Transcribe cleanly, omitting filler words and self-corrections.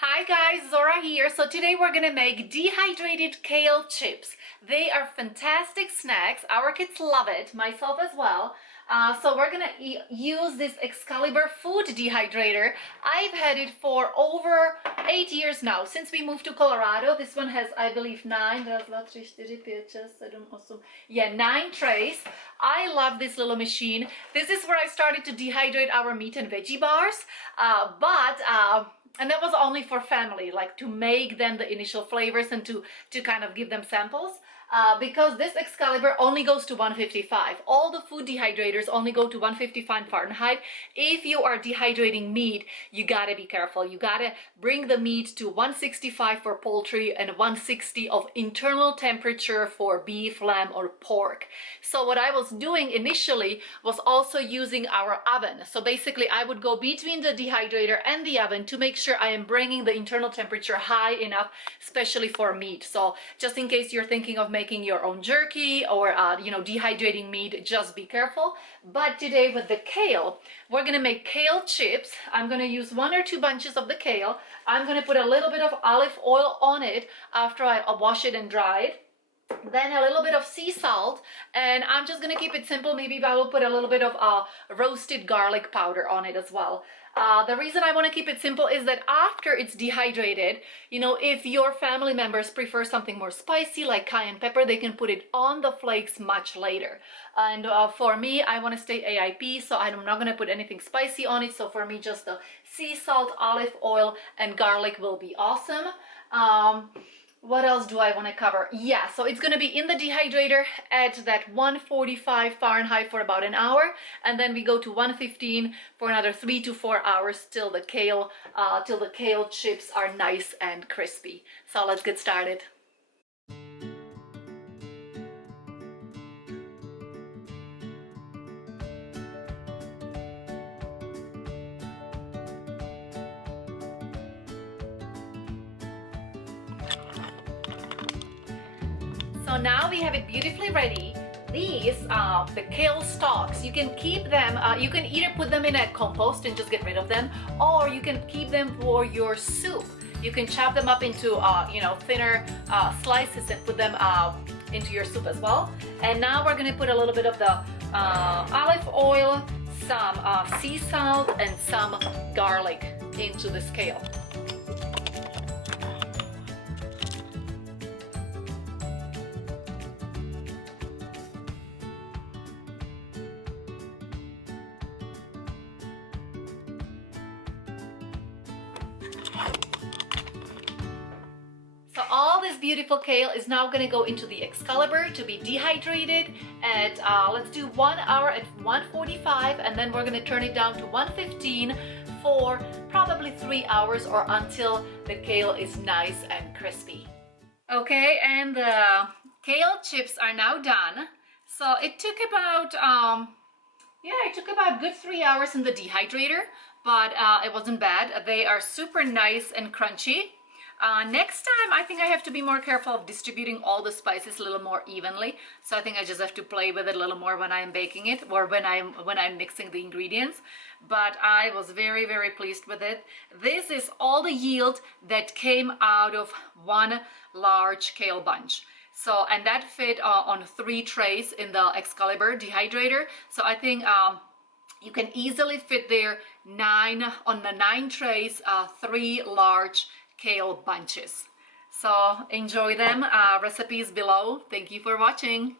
Hi guys, Zora here. So today we're gonna make dehydrated kale chips. They are fantastic snacks. Our kids love it, myself as well. So we're gonna use this Excalibur food dehydrator. I've had it for over 8 years now, since we moved to Colorado. This one has, I believe, 9 trays. I love this little machine. This is where I started to dehydrate our meat and veggie bars. And that was only for family, like to make them the initial flavors and to kind of give them samples. Because this Excalibur only goes to 155. All the food dehydrators only go to 155 Fahrenheit. If you are dehydrating meat, you gotta be careful. You gotta bring the meat to 165 for poultry and 160 of internal temperature for beef, lamb, or pork. So what I was doing initially was also using our oven. So basically I would go between the dehydrator and the oven to make sure I am bringing the internal temperature high enough, especially for meat. So just in case you're thinking of making your own jerky or dehydrating meat, just be careful. But today with the kale, we're gonna make kale chips. I'm gonna use 1 or 2 bunches of the kale. I'm gonna put a little bit of olive oil on it after I wash it and dry it. Then a little bit of sea salt, and I'm just gonna keep it simple. Maybe I will put a little bit of roasted garlic powder on it as well. The reason I want to keep it simple is that after it's dehydrated, if your family members prefer something more spicy like cayenne pepper, they can put it on the flakes much later. And for me, I want to stay AIP, so I'm not going to put anything spicy on it. So for me, just the sea salt, olive oil, and garlic will be awesome. What else do I want to cover? Yeah, so it's going to be in the dehydrator at that 145 Fahrenheit for about an hour, and then we go to 115 for another 3 to 4 hours till the kale chips are nice and crispy. So let's get started. So now we have it beautifully ready. These, the kale stalks, you can keep them, you can either put them in a compost and just get rid of them, or you can keep them for your soup. You can chop them up into, thinner slices and put them into your soup as well. And now we're gonna put a little bit of the olive oil, some sea salt, and some garlic into this kale. So all this beautiful kale is now going to go into the Excalibur to be dehydrated at, let's do 1 hour at 145, and then we're going to turn it down to 115 for probably 3 hours or until the kale is nice and crispy. Okay, and the kale chips are now done. So it took about, a good 3 hours in the dehydrator, but it wasn't bad. They are super nice and crunchy. Next time, I think I have to be more careful of distributing all the spices a little more evenly. So I think I just have to play with it a little more when I'm baking it or when I'm mixing the ingredients. But I was very, very pleased with it. This is all the yield that came out of one large kale bunch. So, and that fit on 3 trays in the Excalibur dehydrator. So I think you can easily fit there 9 trays, 3 large kale bunches. So enjoy them. Recipes below. Thank you for watching.